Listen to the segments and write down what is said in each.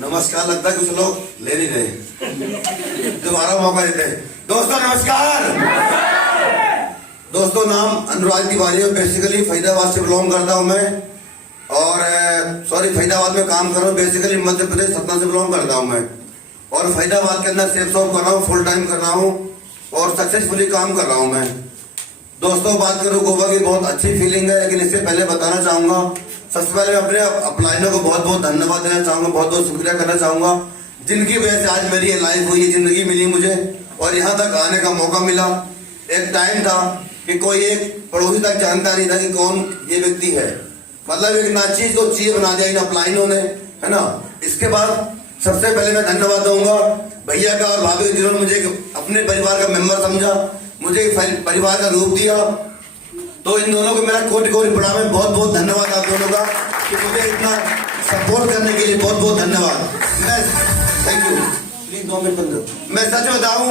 नमस्कार लगता है कुछ लोग ले नहीं रहे, दोबारा मौका देते हैं। दोस्तों नमस्कार। दोस्तों नाम अनुराग तिवारी है, बेसिकली फरीदाबाद से बिलोंग करता हूँ मैं, और फरीदाबाद में काम कर रहा हूँ। बेसिकली मध्य प्रदेश सतना से बिलोंग करता हूँ मैं, और फरीदाबाद के अंदर सेल्स शॉप कर रहा हूँ, फुल टाइम कर रहा हूँ और सक्सेसफुली काम कर रहा हूँ मैं। दोस्तों बात करूँ गोवा की, बहुत अच्छी फीलिंग है, लेकिन इससे पहले बताना चाहूंगा, सबसे पहले मैं अपने अपलाइनों को बहुत बहुत धन्यवाद देना चाहूंगा, बहुत बहुत शुक्रिया करना चाहूंगा, जिनकी वजह से आज मेरी ये लाइफ हुई, जिंदगी मिली मुझे और यहाँ तक आने का मौका मिला। एक टाइम था कि कोई एक पड़ोसी तक जानता नहीं था कि कौन ये व्यक्ति है, मतलब एक नाचीज को चीज बना दिया इन अपलाइनों ने, है ना। इसके बाद सबसे पहले मैं धन्यवाद दूंगा भैया का और भाभी को, जिन्होंने मुझे अपने परिवार का मेंबर समझा, मुझे परिवार का रूप दिया। तो इन दोनों को मेरा कोटि कोटि प्रणाम है, बहुत बहुत धन्यवाद आप दोनों का कि मुझे इतना सपोर्ट करने के लिए बहुत बहुत धन्यवाद। मैं थैंक यू। Please 2 minute. मैं सच बताऊं,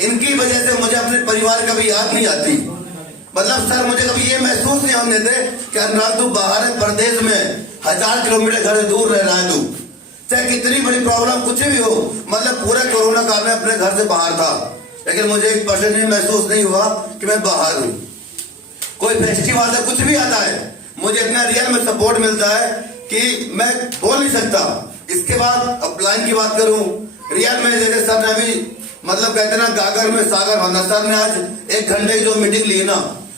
इनकी वजह से मुझे अपने परिवार कभी याद नहीं आती। मतलब सर मुझे कभी ये महसूस नहीं होने देते कि अनुराग तू बाहर है, परदेश में 1000 किलोमीटर घर से दूर रह रहा है, तू चाहे कितनी बड़ी प्रॉब्लम कुछ भी हो, मतलब पूरा कोरोना काल में अपने घर से बाहर था, लेकिन मुझे 1% भी महसूस नहीं हुआ कि मैं बाहर हूँ। कोई फेस्टिवल है, कुछ भी आता है, मुझे इतना रियल में सपोर्ट मिलता है कि मैं बोल नहीं सकता। इसके बाद अपलाइन की बात करूं, रियल में जैसे सर ने अभी मतलब कहते ना गागर में सागर भरना, सर ने आज 1 घंटे की जो मीटिंग ली ना,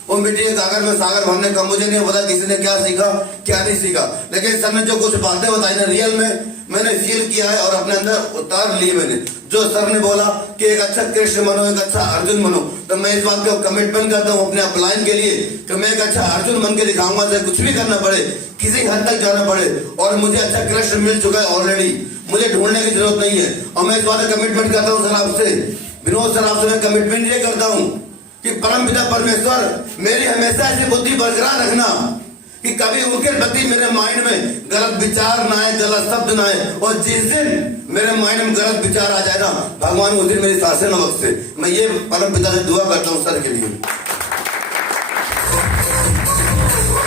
वो मीटिंग गागर में सागर भरने का मुझे नहीं पता किसी ने क्या सीखा क्या नहीं सीखा, लेकिन सर ने जो कुछ बातें बताई ना रियल में मैंने फील किया है और अपने अंदर उतार ली मैंने। जो सर ने बोला कि एक अच्छा कृष्ण बनो, एक अच्छा अर्जुन बनो, तो मैं इस बात को कमिटमेंट करता हूँ अपने अपलाइन के लिए कि मैं एक अच्छा अर्जुन बन के दिखाऊंगा, चाहे कुछ भी करना पड़े, किसी हद तक जाना पड़े। और मुझे अच्छा कृष्ण मिल चुका है ऑलरेडी, मुझे ढूंढने की जरूरत नहीं है। और मैं इस बात का कमिटमेंट करता हूँ सर आपसे, विनोद सर आपसे मैं कमिटमेंट ये करता हूँ कि परम पिता परमेश्वर मेरी हमेशा ऐसी बुद्धि बरकरार रखना कि कभी उनके प्रति मेरे माइंड में गलत विचार ना आए, गलत शब्द ना आए, और जिस दिन मेरे माइंड में गलत विचार आ जाए ना, भगवान उस दिन मेरी सांसें न बख्शे। मैं ये परम पिता से दुआ करता हूँ सर के लिए।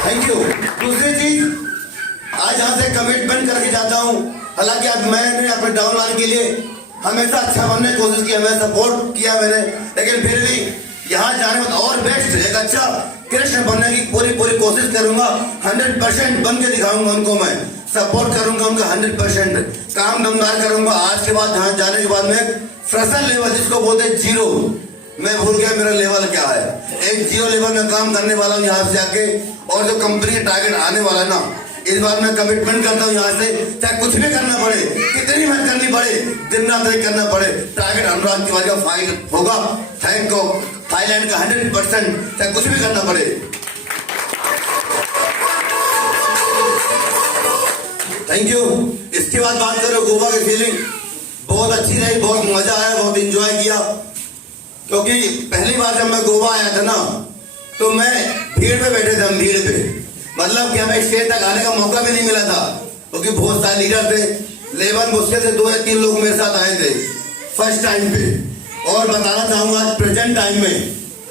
Thank you. दूसरी चीज, आज यहाँ से कमिटमेंट करके जाता हूँ, हालांकि आज मैंने अपने डाउनलाइन के लिए हमेशा अच्छा बनने की कोशिश किया, मैं सपोर्ट किया मैंने, लेकिन फिर भी यहाँ जाने में और बेस्ट एक अच्छा कृष्ण बनने की पूरी कोशिश करूंगा। 100% बन के दिखाऊंगा उनको, मैं सपोर्ट करूंगा उनका 100%, काम दमदार करूंगा। आज के बाद यहाँ जाने के बाद में फ्रेशर लेवल जिसको बोलते हैं जीरो, मैं भूल गया मेरा लेवल क्या है, एक जीरो लेवल में काम करने वाला हूँ यहाँ से जाके। और जो कंपनी का टारगेट आने वाला है ना, इस बार मैं कमिटमेंट करता हूँ यहाँ से, चाहे कुछ भी करना पड़े, कितनी मेहनत करनी पड़े, दिन रात करना पड़े, टारगेट अनुराग तिवारी का फाइल होगा। Thank you. थाईलैंड का 100%, चाहे कुछ भी करना पड़े। Thank you. इसके बाद बात करो गोवा की फीलिंग, बहुत अच्छी रही, बहुत मजा आया, बहुत एंजॉय किया। क्योंकि पहली बार जब मैं गोवा आया था ना, तो मैं भीड़ पे बैठे थे, हम भीड़ पे, मतलब कि हमें स्टेज तक आने का मौका भी नहीं मिला था, क्योंकि बहुत सारे लीडर थे, लेबर मुझसे से 2 या 3 लोग मेरे साथ आए थे फर्स्ट टाइम पे। और बताना चाहूंगा प्रेजेंट टाइम में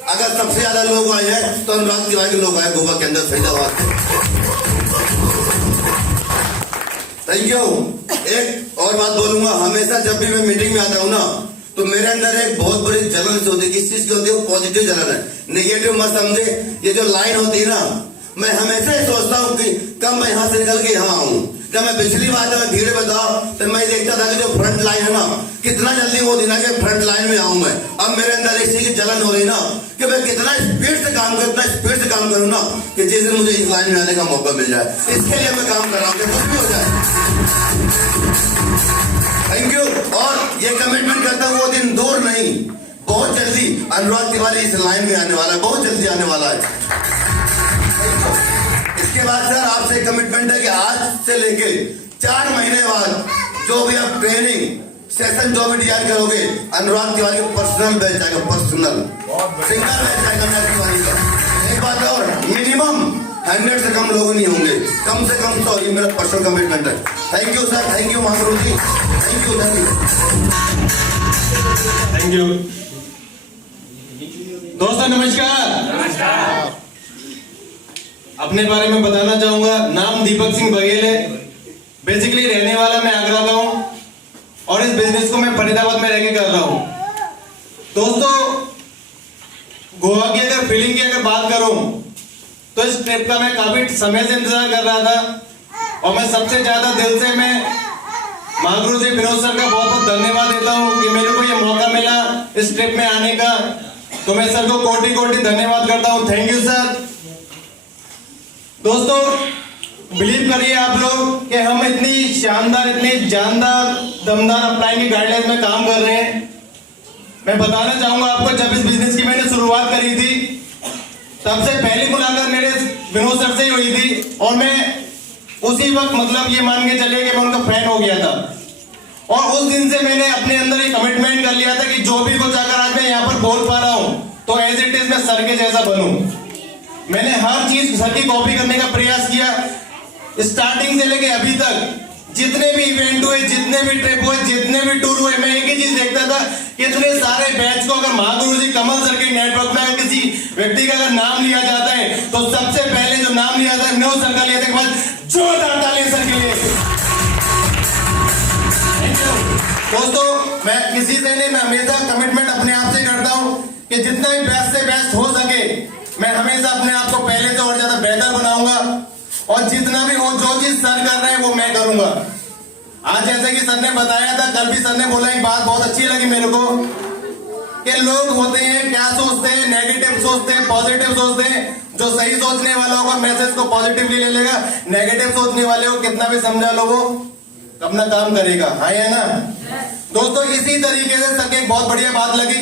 अगर सबसे ज्यादा लोग आए हैं तो अनुराग तिवारी के लोग आए गोवा के अंदर, फरीदाबाद। Thank you. एक और बात बोलूंगा, हमेशा जब भी मैं मीटिंग में आता हूँ ना, तो मेरे अंदर एक बहुत बड़ी जलन होती है। किस चीज की होती है? पॉजिटिव जलन है, नेगेटिव मत समझे। ये जो लाइन होती है ना, मैं हमेशा ही सोचता हूँ कि कब मैं यहाँ से निकल के यहाँ आऊँ। जब मैं पिछली बार जब मैं भीड़ में था तो मैं देखता था कि जो फ्रंट लाइन है ना, कितना जल्दी वो दिन कि फ्रंट लाइन में आऊँ मैं। अब मेरे अंदर इसी की जलन हो रही ना कि मैं कितना स्पीड से काम करूँ, इतना स्पीड से काम करूँ ना कि जिस दिन मुझे इस लाइन में आने का मौका मिल जाए, इसके लिए मैं काम कर रहा हूँ कि कुछ भी हो जाए। Thank you. और ये कमिटमेंट करता हूँ, वो दिन दूर नहीं, बहुत जल्दी अनुराग तिवारी इस लाइन में आने वाला है, बहुत जल्दी आने वाला है। इसके बाद सर आपसे कमिटमेंट है कि आज से लेके 4 महीने बाद जो भी आप ट्रेनिंग सेशन जो भी डिजाइन करोगे, अनुराग तिवारी का पर्सनल बैच आएगा, पर्सनल सिंगल बैच आएगा अनुराग तिवारी का। एक बात और, मिनिमम 100 से कम लोग नहीं होंगे, कम से कम 100, ये मेरा पर्सनल कमिटमेंट है। Thank you sir, thank you Mahaguru ji, thank you thank you. दोस्तों नमस्कार। अपने बारे में बताना चाहूंगा, नाम दीपक सिंह बघेल है, बेसिकली रहने वाला मैं आगरा का हूँ। और इस बिजनेस को मैं फरीदाबाद में रह के कर रहा हूँ। दोस्तों, गोवा की अगर फीलिंग की अगर बात करूं तो इस ट्रिप का मैं काफी समय से इंतजार कर रहा था और मैं सबसे ज्यादा दिल से मैं महागुरु जी विनोद सर का बहुत बहुत धन्यवाद देता हूं कि मेरे को ये मौका मिला इस ट्रिप में आने का। तो मैं सर को कोटि कोटि धन्यवाद करता हूं। Thank you sir. दोस्तों, बिलीव करिए आप लोग कि हम इतनी शानदार, इतनी जानदार, दमदार अपलाइन की गाइडलाइन में काम कर रहे हैं। मैं बताना चाहूंगा आपको, जब इस बिजनेस की मैंने शुरुआत करी थी तब से पहली मुलाकात मेरे विनोद सर से ही हुई थी और मैं उसी वक्त मतलब ये मान के चले कि मैं उनका फैन हो गया था। और उस दिन से मैंने अपने अंदर एक कमिटमेंट कर लिया था कि जो भी कुछ अगर आज मैं यहाँ पर बोल पा रहा हूँ तो एज इट इज मैं सर के जैसा बनूं। मैंने हर चीज सर की कॉपी करने का प्रयास किया। स्टार्टिंग से लेके अभी तक जितने भी इवेंट हुए, जितने भी ट्रिप हुए, जितने भी टूर हुए, मैं एक ही चीज देखता था कि इतने सारे बैच को अगर महागुरु जी कमल सर के नेटवर्क में अगर किसी व्यक्ति का अगर नाम लिया जाता है तो सबसे पहले जो नाम लिया जाता है विनोद सर का लिया जाता है। जोरदार ताली सर के लिए। दोस्तों, मैं किसी से नहीं, मैं हमेशा कमिटमेंट अपने आप से करता हूँ कि जितना भी बेस्ट से बेस्ट हो सके मैं हमेशा अपने आप को पहले से और ज्यादा बेहतर बनाऊंगा और जितना भी हो, जो चीज सर कर रहे हैं वो मैं करूंगा। आज जैसे कि सर ने बताया था, कल भी सर ने बोला एक बात बहुत अच्छी लगी मेरे को कि लोग होते हैं क्या सोचते हैं, नेगेटिव सोचते हैं, पॉजिटिव सोचते हैं। जो सही सोचने वाला होगा मैसेज को पॉजिटिवली ले लेगा, नेगेटिव सोचने वाले को कितना भी समझा लो वो अपना काम करेगा। हाँ है ना दोस्तों? इसी तरीके से सर की एक बहुत बढ़िया बात लगी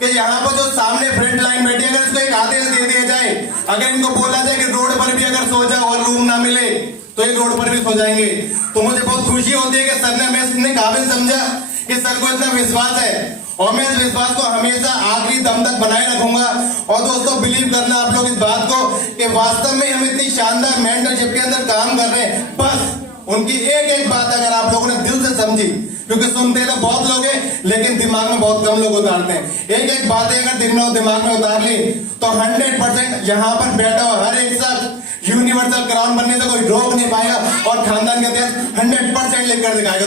कि यहाँ पर जो सामने फ्रंट लाइन बैठी, अगर इसको एक आदेश दे दिया जाए, अगर इनको बोला जाए कि रोड पर भी अगर सो जाओ और रूम ना मिले तो ये रोड पर भी सो जाएंगे। तो मुझे बहुत खुशी होती है कि सर ने हमें इतने काबिल समझा कि सर को इतना विश्वास है और मैं इस विश्वास को हमेशा आखिरी दम तक बनाए रखूंगा। और दोस्तों, बिलीव करना आप लोग इस बात को कि वास्तव में हम इतनी शानदार मेंटरशिप के अंदर काम कर रहे हैं। बस उनकी एक एक बात अगर आप लोगों ने दिल से समझी, क्योंकि सुनते तो बहुत लोग हैं लेकिन दिमाग में बहुत कम लोग उतारते हैं, एक एक बातें अगर दिमाग में उतार ली तो 100% यहाँ पर बैठा हुआ हर एक शख्स यूनिवर्सल क्राउन बनने से कोई रोक नहीं पाएगा और खानदान का इतिहास 100% लेकर दिखाएगा।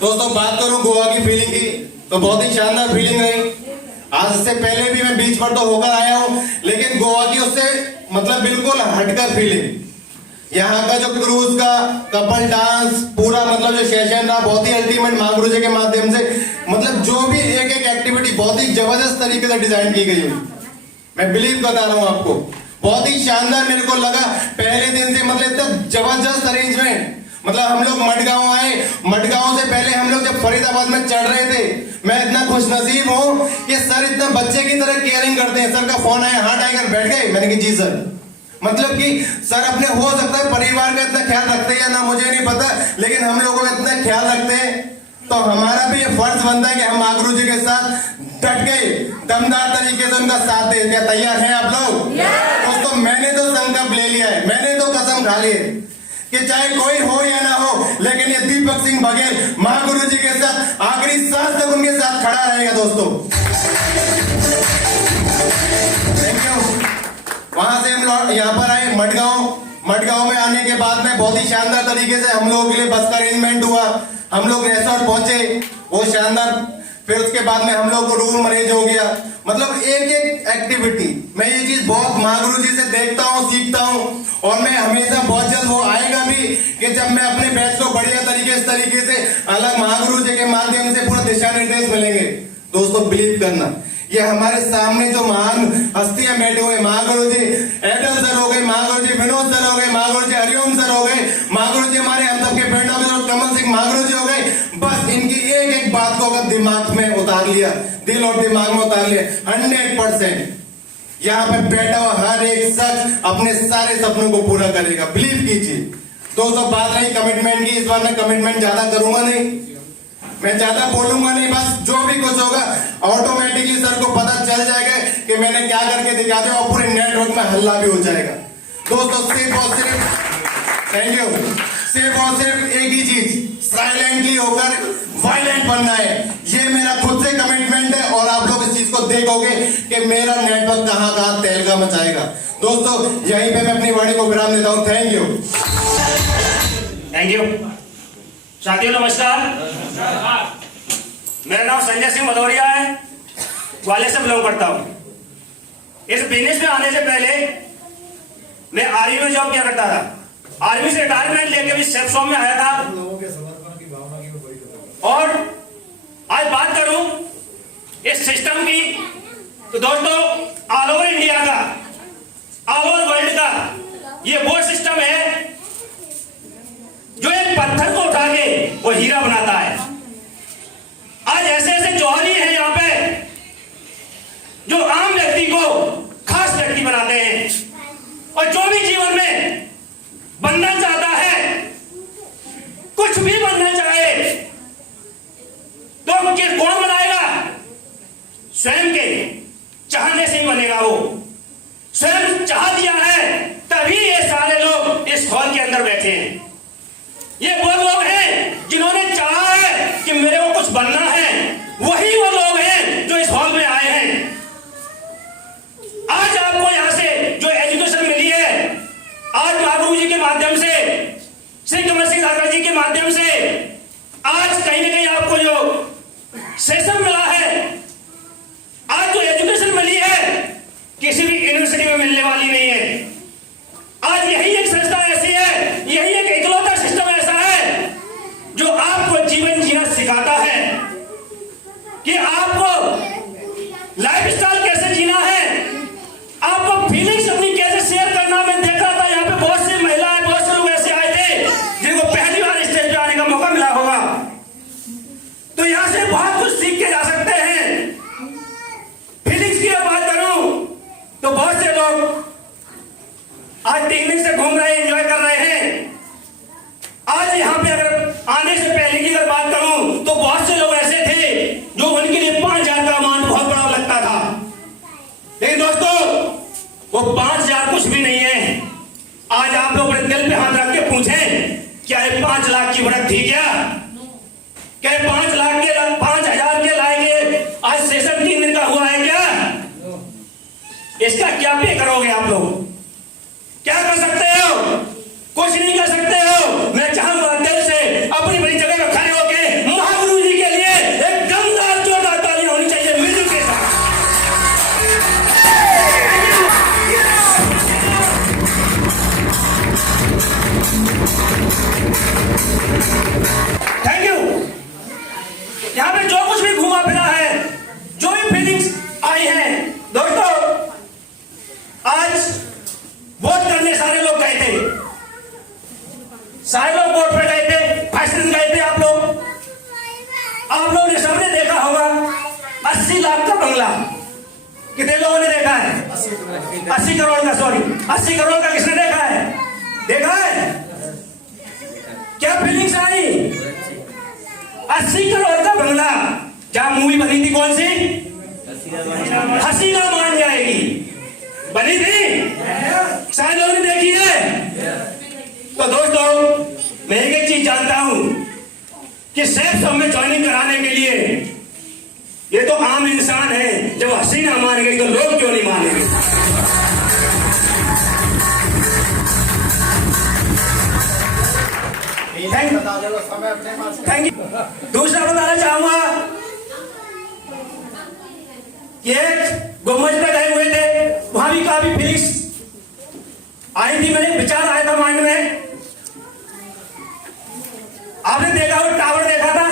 दोस्तों, बात करूं गोवा की फीलिंग की तो बहुत ही शानदार फीलिंग रही। आज से पहले भी मैं बीच पर तो होकर आया हूं, लेकिन गोवा की उससे मतलब बिल्कुल हटकर फीलिंग। यहाँ का जो क्रूज का कपल डांस पूरा मतलब जो सेशन रहा बहुत ही अल्टीमेट महागुरु जी के माध्यम से, मतलब जो भी एक एक एक्टिविटी बहुत ही जबरदस्त तरीके से डिजाइन की गई है। मैं बिलीव बता रहा हूँ आपको, बहुत ही शानदार मेरे को लगा पहले दिन से। मतलब इतना जबरदस्त अरेंजमेंट। मतलब हम लोग मडगांव आए, मडगांव से पहले हम लोग जब फरीदाबाद में चढ़ रहे थे, मैं इतना खुशनसीब हूँ कि सर इतना बच्चे की तरह केयरिंग करते हैं। सर का फोन आया, हाँ टाइगर बैठ गए? मैंने कहा जी सर। मतलब कि सर अपने हो सकता है परिवार का इतना ख्याल रखते हैं या ना मुझे नहीं पता, लेकिन हम लोगों का इतना ख्याल रखते हैं। तो हमारा भी ये फर्ज बनता है कि हम महागुरु जी के साथ डट गए, दमदार तरीके से उनका साथ दे। क्या तैयार हैं आप लोग? दोस्तों, मैंने तो संकल्प ले लिया है, मैंने तो कसम खा ली है कि चाहे कोई हो या ना हो, लेकिन ये दीपक सिंह बघेल महागुरु जी के साथ आखिरी सांस तक उनके साथ खड़ा रहेगा। दोस्तों, थैंक यू। वहां से हम लोग यहाँ पर आए मडगांव में आने के बाद में बहुत ही शानदार तरीके से हम लोगों के लिए बस का अरेंजमेंट हुआ। हम लोग रिसोर्ट पहुंचे, वो शानदार। फिर उसके बाद में हम लोग को रूम अरेंज हो गया। मतलब एक एक एक्टिविटी मैं ये चीज बहुत महागुरु जी से देखता हूँ, सीखता हूँ और मैं हमेशा बहुत जल्द वो आएगा भी कि जब मैं अपने बैच को बढ़िया इस तरीके से अलग महागुरु जी के माध्यम से पूरा दिशा निर्देश मिलेंगे। दोस्तों, बिलीव करना, ये हमारे सामने जो महान हस्तियां बैठे हुए, महागुरु जी एडल सर हो गए, महागुरु जी विनोद सर हो गए, महागुरु जी हरिओम सर हो गए, महागुरु जी हमारे हम सबके फ्रेंड ऑफिसर कमल सिंह महागुरु जी हो गए। बस इनकी एक एक बात को अगर दिमाग में उतार लिया, दिल और दिमाग में उतार लिया, 100% यहाँ पे बैठा हुआ हर एक शख्स अपने सारे सपनों को पूरा करेगा। बिलीव कीजिए। दोस्तों, बात रही कमिटमेंट की, इस बार मैं कमिटमेंट ज्यादा करूंगा नहीं, मैं ज्यादा बोलूंगा नहीं। बस जो भी कुछ होगा ऑटोमेटिकली सर को पता चल जाएगा कि मैंने क्या करके दिखा दिया और पूरे नेटवर्क में हल्ला भी हो जाएगा। दोस्तों, सिर्फ और सिर्फ थैंक यू, सिर्फ और सिर्फ एक ही चीज, साइलेंटली होकर वायलेंट बनना है। ये मेरा खुद से कमिटमेंट है और आप लोग इस चीज को देखोगे कि मेरा नेटवर्क कहां कहां तहलका मचाएगा। दोस्तों, यहीं पे मैं अपनी वाणी को विराम देता हूं। Thank you. Thank you. साथियों नमस्कार, मेरा नाम संजय सिंह भदौरिया है, ग्वालियर से बिलोंग करता हूँ। इस बिजनेस में आने से पहले मैं आर्मी में जॉब किया करता था। आर्मी से रिटायरमेंट लेके भी सेल्फ शॉप में आया था। और आज बात करूं इस सिस्टम की, तो दोस्तों ऑल ओवर इंडिया का, ऑल ओवर वर्ल्ड का ये वो सिस्टम है जो एक पत्थर को उठा के वो हीरा बनाता है। आज ऐसे ऐसे जौहरी हैं यहाँ पे जो आम व्यक्ति को खास व्यक्ति बनाते हैं। और जो भी जीवन में बनना चाहता है, कुछ भी बनना चाहे, तो कौन बनाएगा? स्वयं के चाहने से ही बनेगा। वो स्वयं चाह दिया है, तभी ये सारे लोग इस हॉल के अंदर बैठे हैं। ये वो लोग हैं जिन्होंने चाहा है कि मेरे को कुछ बनना है, वही वो लोग हैं जो इस हॉल में आए हैं। आज आपको यहां से जो एजुकेशन मिली है, आज महागुरु जी के माध्यम से, श्री कमल सिंह धाकड़ जी के माध्यम से, आज कहीं ना कहीं आपको जो सेशन मिला है, आज जो एजुकेशन मिली है, किसी भी यूनिवर्सिटी में मिलने वाली नहीं है। आज यही एक संस्था ऐसी है, यही एक इकलौता सिस्टम ऐसा है जो आपको जीवन जीना सिखाता है कि आपको लाइफस्टाइल कैसे जीना है, आपको फीलिंग्स अपनी कैसे शेयर करना। मैं देख रहा था यहाँ पे बहुत सी महिलाएं, बहुत से लोग ऐसे आए थे जिनको पहली बार स्टेज पे आने का मौका मिला होगा। तो यहाँ से बहुत कुछ सीख के जा सकते हैं। फीलिंग्स की बात करूं तो बहुत से लोग आज टेक्निक से घूम रहे हैं, एंजॉय कर रहे हैं। आज यहाँ पे अगर आने से पहले की अगर बात करूं तो बहुत से लोग ऐसे थे जो उनके लिए 5,000 का अमाउंट बहुत बड़ा लगता था। लेकिन दोस्तों वो 5,000 कुछ भी नहीं है। आज आप लोग अपने दिल पे हाथ रख के पूछें, क्या ये 5 लाख की बढ़त थी? क्या 5 लाख के 5,000 के लाएंगे? आज सेशन 3 दिन का हुआ है क्या? इसका क्या पे करोगे आप लोग? क्या कर सकते हो? कुछ नहीं कर सकते हो। मैं चाहूंगा दिल से अपनी बड़ी जगह पर खड़े होके महागुरु जी के लिए एक दमदार जोरदार ताली होनी चाहिए म्यूजिक के साथ। Thank you. यहाँ पे जो कुछ भी घुमा फिरा है, जो भी फीलिंग्स आई हैं, दोस्तों आज वोट करने सारे लोग गए थे, सारे लोग वोट पे गए थे, फैसले गए थे। आप लोगों ने सबने देखा होगा 80 लाख का बंगला। कितने लोगों ने देखा है? 80 करोड़ का, सॉरी 80 करोड़ का किसने देखा है? देखा है? क्या फीलिंग्स आई? 80 करोड़ का बंगला। क्या मूवी बनी थी? कौन सी? हसीना मान जाएगी बनी थी, शायद लोगों ने देखी है। तो दोस्तों मैं एक चीज जानता हूं कि सेल्फ शॉप में ज्वाइनिंग कराने के लिए ये तो आम इंसान है, जब हसीना मान गई तो लोग क्यों नहीं मानेंगे? Thank you. दूसरा बताना चाहूंगा कि एक गुम्बज पे गए हुए थे, वहां भी काफी फीलिंग्स आई थी। मैंने विचार आया था माइंड में। आपने देखा हो टावर देखा था,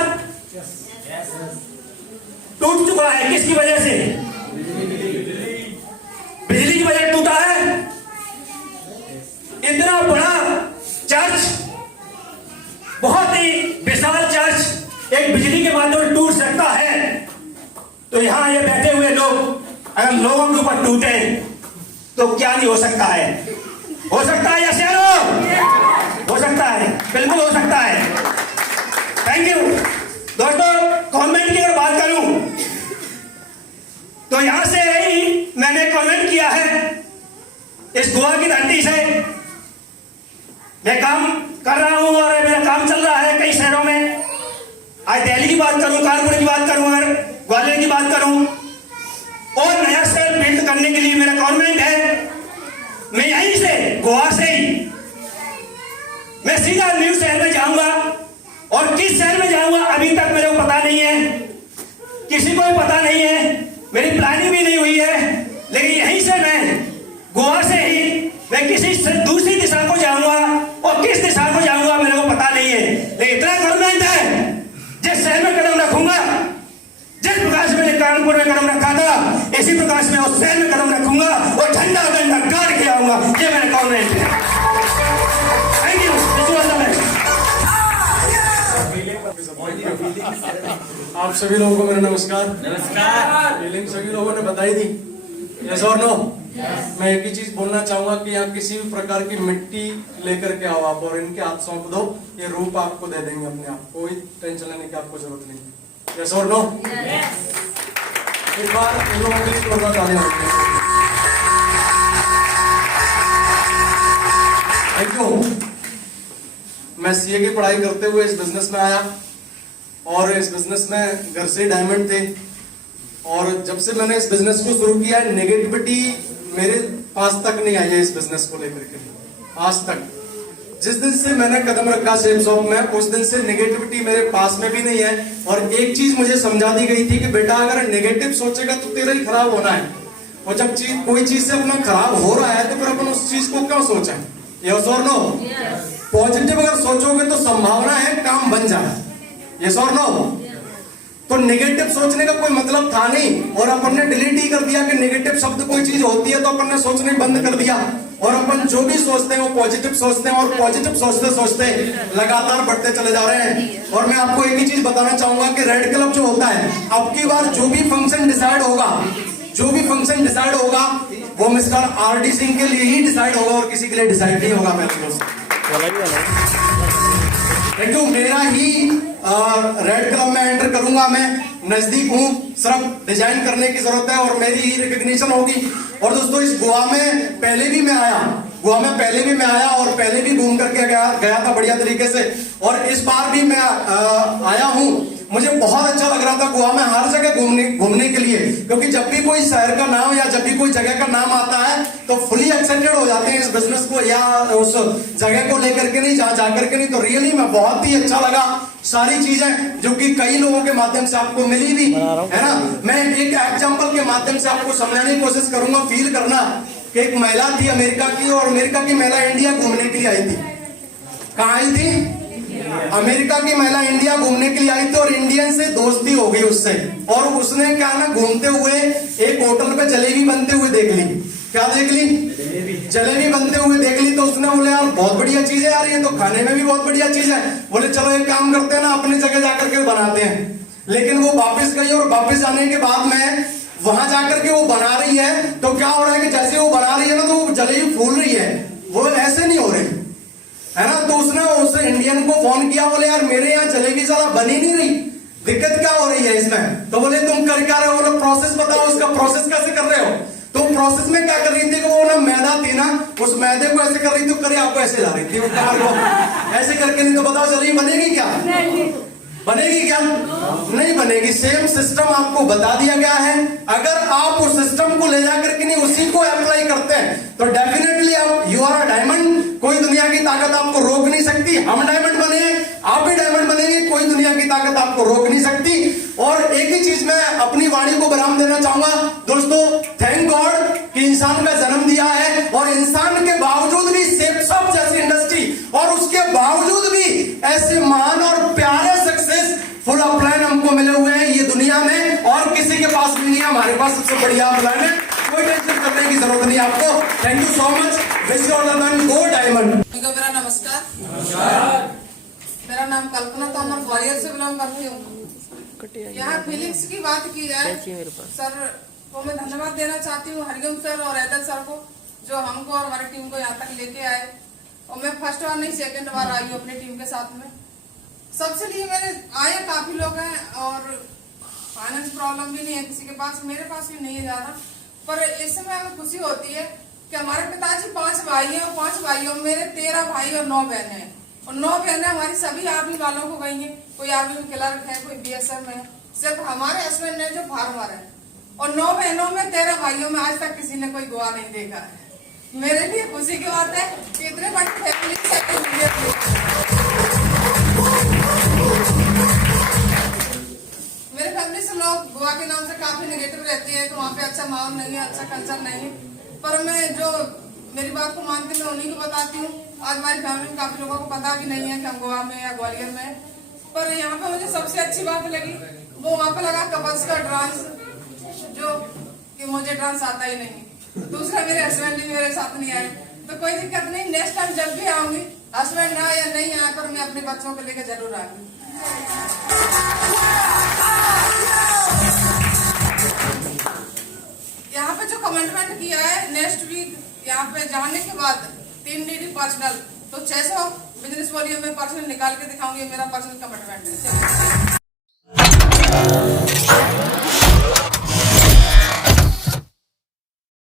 टूट चुका है। किसकी वजह से? बिजली की वजह टूटा है। इतना बड़ा चर्च, बहुत ही विशाल चर्च एक बिजली के माध्यम से टूट सकता है। तो यहां ये बैठे हुए लोग अगर लोगों के ऊपर टूटे तो क्या नहीं हो सकता है? हो सकता है या शेरो? हो सकता है, बिल्कुल हो सकता है। Thank you. दोस्तों कमेंट की अगर बात करूं तो यहां से ही मैंने कमेंट किया है। इस गोवा की धरती से मैं काम कर रहा हूं और मेरा काम चल रहा है कई शहरों में। आज दिल्ली की बात करूं, कानपुर की बात करूं, अगर ग्वालियर की बात करूं, और नया शहर बिल्ड करने के लिए मेरा गवर्नमेंट है। मैं यहीं से गोवा से ही मैं सीधा न्यू शहर में जाऊंगा, और किस शहर में जाऊंगा अभी तक मेरे को पता नहीं है, किसी को भी पता नहीं है, मेरी प्लानिंग भी नहीं हुई है। लेकिन यहीं से मैं गोवा से ही मैं किसी दूसरी दिशा को जाऊंगा, और किस दिशा को जाऊंगा मेरे को पता नहीं है। लेकिन इतना कॉन्फिडेंट है, जिस शहर में कदम रखूंगा, जिस प्रकार से मैंने कानपुर में कदम रखा था, इसी प्रकार से मैं उस शहर में कदम रखूंगा और ठंडा ठंडा गाड़ के आऊंगा। ये मेरा कॉन्फिडेंस है। Thank you. आप सभी लोगों को मेरा नमस्कार। फीलिंग सभी लोगों ने बताई दी, यस और नो। मैं एक ही चीज बोलना चाहूंगा कि आप किसी भी प्रकार की मिट्टी लेकर के आओ आप, और इनके हाथ सौंप दो, ये रूप आपको दे देंगे अपने आप, कोई टेंशन लेने की आपको जरूरत नहीं। यस और नो। एक बार इन लोगों के लिए जोरदार तालियां होती हैं। Thank you. मैं सीए की पढ़ाई करते हुए इस बिजनेस में आया, और इस बिजनेस में घर से डायमंड थे, और जब से मैंने इस बिजनेस को शुरू किया है, नेगेटिविटी मेरे पास तक नहीं आई है इस बिजनेस को लेकर के आज तक। जिस दिन से मैंने कदम रखा शेप शॉप में, उस दिन से नेगेटिविटी मेरे पास में भी नहीं है। और एक चीज मुझे समझा दी गई थी कि बेटा अगर नेगेटिव सोचेगा तो तेरा ही खराब होना है, और जब कोई चीज से अपना खराब हो रहा है तो फिर अपन उस चीज को क्यों सोचें? यस और नो। पॉजिटिव अगर सोचोगे तो संभावना है काम बन जाए। यस और नो। तो नेगेटिव सोचने का कोई मतलब था नहीं, और अपन ने डिलीट ही कर दिया कि नेगेटिव शब्द कोई चीज होती है, तो अपन ने सोचने बंद कर दिया, और अपन जो भी सोचते हैं वो पॉजिटिव सोचते हैं, और पॉजिटिव सोचते सोचते लगातार बढ़ते चले जा रहे हैं। और मैं आपको एक ही चीज बताना चाहूंगा कि रेड क्लब जो होता है, अब की बार जो भी फंक्शन डिसाइड होगा वो मिस्टर आरडी सिंह के लिए ही डिसाइड होगा, और किसी के लिए डिसाइड नहीं होगा। मेरे दोस्त थैंक यू। मेरा ही रेड क्लब में एंटर करूंगा, मैं नजदीक हूं, सिर्फ डिजाइन करने की जरूरत है और मेरी ही रिकॉग्निशन होगी। और दोस्तों इस गोवा में पहले भी मैं आया, और पहले भी घूम करके गया था बढ़िया तरीके से, और इस बार भी मैं आया हूं। मुझे बहुत अच्छा लग रहा था गोवा में हर जगह घूमने के लिए, क्योंकि जब भी कोई शहर का नाम या जब भी कोई जगह का नाम आता है तो फुली एक्साइटेड हो जाते हैं इस बिजनेस को या उस जगह को लेकर के, नहीं जहाँ जाकर के नहीं। तो रियली में बहुत ही अच्छा लगा सारी चीजें जो कि कई लोगों के माध्यम से आपको मिली भी है ना। मैं एक एग्जांपल के माध्यम से आपको समझाने की कोशिश करूंगा, फील करना कि एक महिला थी अमेरिका की, और अमेरिका की महिला इंडिया घूमने के लिए आई थी। कहाँ आई थी? अमेरिका की महिला इंडिया घूमने के लिए आई थी, और इंडियन से दोस्ती हो गई उससे, और उसने क्या ना घूमते हुए एक होटल पे जलेबी बनते हुए देख ली। क्या देख ली? जलेबी बनते हुए देख ली। तो उसने बोले यार बहुत बढ़िया चीज है यार, ये तो खाने में भी बहुत बढ़िया चीज है। बोले चलो एक काम करते हैं ना, अपनी जगह जाकर के बनाते हैं। लेकिन वो वापस गई, और वापस जाने के बाद में वहां जाकर के वो बना रही है, तो क्या हो रहा है कि जैसे वो बना रही है ना, तो वो जलेबी फूल रही है, वो ऐसे नहीं हो रही है ना। तो उसने उस इंडियन को फोन किया, बोले यार मेरे यहाँ जलेबी ज्यादा बनी नहीं रही, दिक्कत क्या हो रही है इसमें? तो बोले तुम कर क्या रहे हो? बोले प्रोसेस बताओ, उसका प्रोसेस कैसे कर रहे हो? तो प्रोसेस में क्या कर रही थी कि वो ना मैदा थी ना, उस मैदे को ऐसे कर रही थी, करे आपको ऐसे ला रही थी ऐसे करके। नहीं तो बताओ जलेबी बनेगी क्या? बनेगी क्या? नहीं बनेगी। सेम सिस्टम आपको बता दिया गया है। अगर आप उस सिस्टम को ले जाकर के नहीं उसी को अप्लाई करते हैं तो डेफिनेटली आप यू आर अ डायमंड। कोई दुनिया की ताकत आपको रोक नहीं सकती। हम डायमंड बने, आप भी डायमंड बनेंगे, कोई दुनिया की ताकत आपको रोक नहीं सकती। और एक ही चीज मैं अपनी वाणी को विराम देना चाहूंगा दोस्तों, थैंक गॉड कि इंसान का जन्म दिया है, और इंसान के बावजूद भी शेप शॉप जैसी इंडस्ट्री, और उसके बावजूद भी ऐसे महान और प्यारे सक्सेस फुल ऑफ प्लान हमको मिले हुए हैं ये दुनिया में, और किसी के पास भी नहीं है। हमारे पास सबसे बढ़िया प्लान है, कोई टेंशन करने की जरूरत नहीं आपको। Thank you so much. Wish you all the best, go diamond. मेरा नमस्कार। मेरा नाम कल्पना तोमर ग्वालियर से बिलोंग करती हूँ। यहाँ फीलिंग्स की बात की जाए, सर को मैं धन्यवाद देना चाहती हूँ, हरिओम सर और ऐदल सर को, जो हमको और हमारी टीम को यहाँ तक लेके आए। और मैं फर्स्ट बार नहीं सेकंड बार आई हूँ अपनी टीम के साथ में। सबसे लिए मेरे आए काफी लोग हैं, और फाइनेंस प्रॉब्लम भी नहीं है किसी के पास, मेरे पास भी नहीं है ज्यादा। पर इस समय हमें खुशी होती है कि हमारे पिताजी 5 भाई हैं, और 5 भाइयों में मेरे 13 भाई और 9 बहनें हैं, और 9 बहनें हमारी सभी आर्मी वालों को गई हैं। कोई आर्मी में क्लर्क है, कोई बीएसएफ में है। सिर्फ हमारे हस्बैंड ने जो फार्मर है, और 9 बहनों में 13 भाइयों में आज तक किसी ने कोई गोवा नहीं देखा है। मेरे लिए खुशी की बात है कि इतने बड़ी फैमिली सेटिंग हुई है। मेरे फैमिली से लोग गोवा के नाम से काफी नेगेटिव रहती है कि वहाँ पे अच्छा माहौल नहीं है, अच्छा कल्चर नहीं है, पर मैं जो मेरी बात को मानती मैं उन्हीं को बताती हूँ। आज हमारी फैमिली में काफी लोगों को पता भी नहीं है कि हम गोवा में या ग्वालियर में हैं। पर यहाँ पे मुझे सबसे अच्छी बात लगी वो वहाँ पे लगा कपल्स का डांस, जो कि मुझे डांस आता ही नहीं। दूसरा मेरे हस्बैंड भी मेरे साथ नहीं आए, तो कोई दिक्कत नहीं, नेक्स्ट टाइम जब भी आऊंगी हस्बैंड आए या नहीं आए पर मैं अपने बच्चों को लेकर जरूर आऊंगी। यहाँ पे जो कमिटमेंट किया है नेक्स्ट वीक यहाँ पे जाने के बाद 3 DD पर्सनल, तो 600 बिजनेस वॉल्यूम में पर्सनल निकाल के दिखाऊंगी, मेरा पर्सनल कमिटमेंट है।